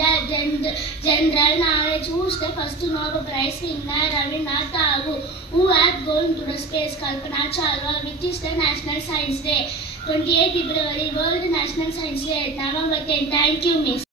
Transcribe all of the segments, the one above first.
the general knowledge. Who is the first Nobel Prize winner? Rabindranath Tagore. Who has gone to the space? Kalpana Chawla. Which is the National Science Day? 28 February, World National Science Day. November 10. Thank you, Miss.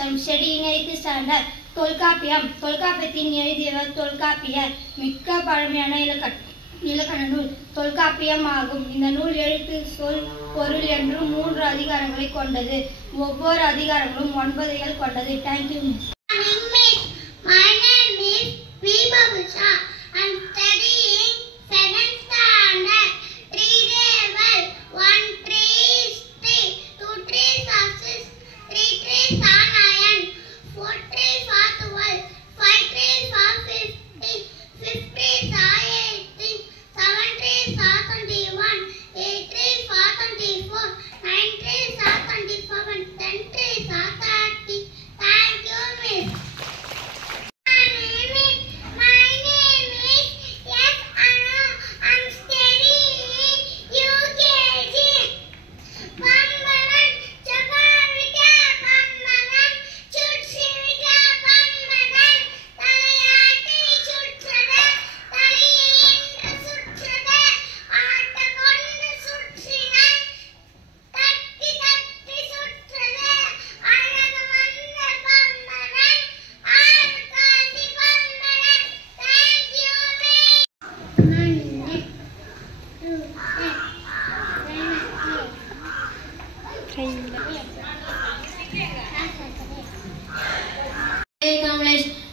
I'm studying 8th standard. தொல்காப்பியத்தின் எழுதியவர் தொல்காப்பியர். மிக்க பழமையான இலக்கண நூல் தொல்காப்பியம் ஆகும். இந்த நூல் எழுத்து, சொல், பொருள் என்று 3 அதிகாரங்களை கொண்டது. ஒவ்வொரு அதிகாரங்களும் 9 இயல் கொண்டது. Thank you, Miss. My name is Vibhavusha. I'm studying 7th standard. 3 table, 1 tree is tree, 2 trees are 6, 3 trees are 9, 4 trees are 12, 5 trees are 15, 6 trees are 18, 7 trees are 21, 8 trees are 24, 9 trees are 27, 10 trees are 30. Thank you, Miss.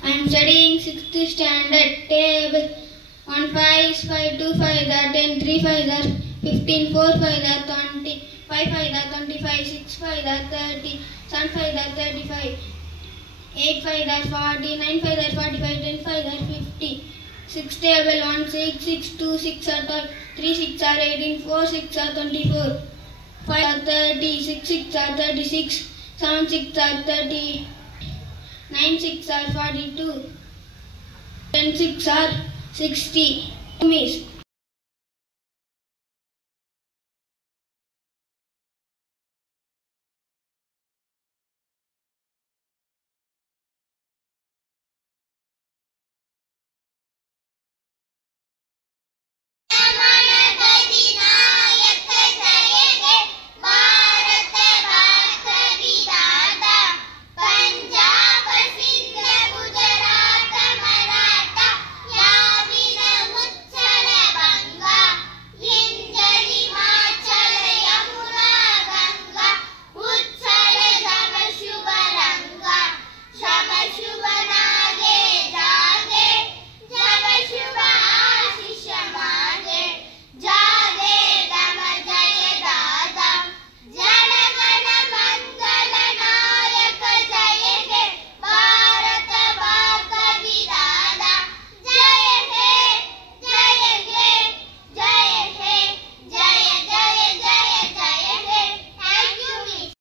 I'm studying 6th standard. Table 1 5 is 5, 2 5 are 10, 3 5 are 15, 4 5 are 20, 5 5 are 25, 6 5 are 30, 7 5 are 35, 8 5 are 40, 9 5 are 45, 10 5 are 50. 6 table 1 6, 6 2 6 are 12, 3 6 are 18, 4 6 are 24, 5 are 30, 6 6 are 36, 7 6 are 30. 9 6 are 42, 10 6 are 60. Miss.